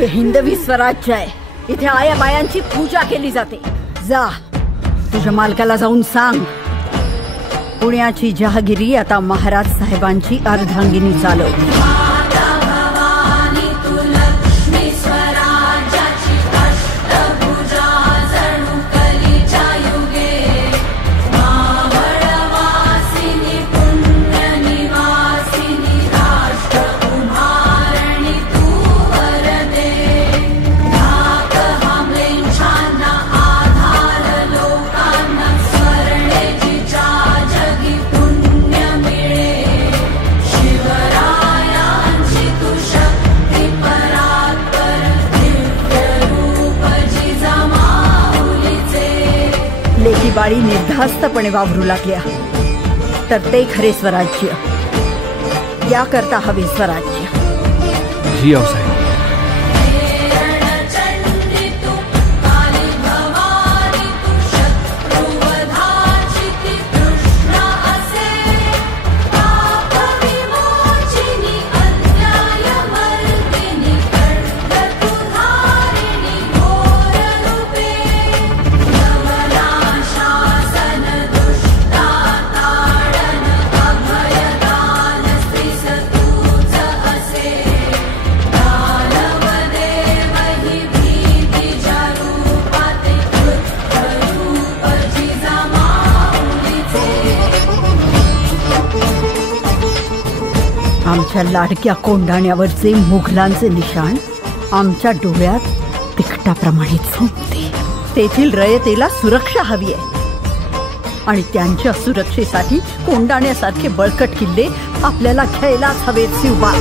हे हिंदवी स्वराज्य आहे. इथे आया बायांची पूजा केली जाते. जा तुझ्या मालकाला जाऊन सांग, पुण्याची जहागिरी आता महाराज साहेबांची अर्धांगिनी चालवते. लेकी बाळी निर्धास्तपणे वावरू लागल्या तर ते खरे स्वराज्य. याकरता हवे स्वराज्य. जी आऊसाहेब. आमच्या लाडक्या कोंढाण्यावरचे मुघलांचे निशाण आमच्या डोळ्यात तिखटाप्रमाणे झोंबते. तेथील रयतेला सुरक्षा हवी आहे आणि त्यांच्या सुरक्षेसाठी कोंढाण्यासारखे बळकट किल्ले आपल्याला घ्यायलाच हवेत. शिवबा